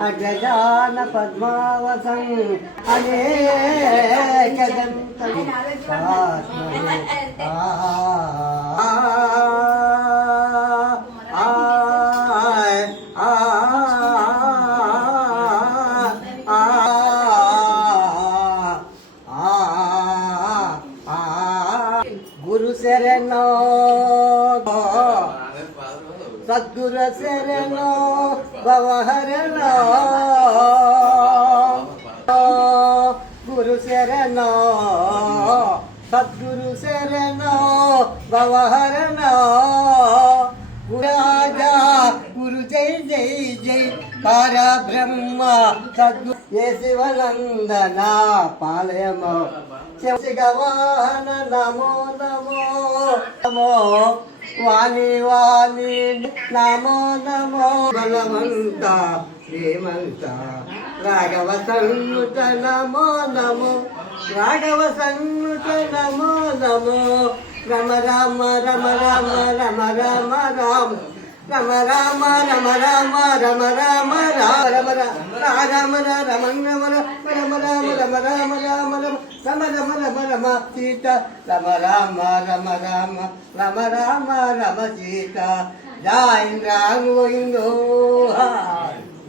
అగ్రజాన పద్మావసం అనేకదంతం గురు శరణో సద్గురు శరణో భవహరణో గురు శరణో సద్గురు శరణో భవహరణో రాజా గురు జై జై జై పరబ్రహ్మ సద్గురు ఏ శివనందన పాలయమో శివవాహన నమో నమో నమో వాణి వాణి నమో నమో బలవంత శ్రీమంత రాఘవ సన్నుత నమో నమో రాఘవ సన్నుత నమో నమో రమ రామ రమ రామ రమ రామ రామ రమ రామ రమ రామ రమ రామ రామ రమ రామ రమ రమ రమ రామ రమ రామ రామ రమ రమ రమ రమ సీత రమ రామ రమ రామ రమ రామ రమ సీత జై రామ గోవిందో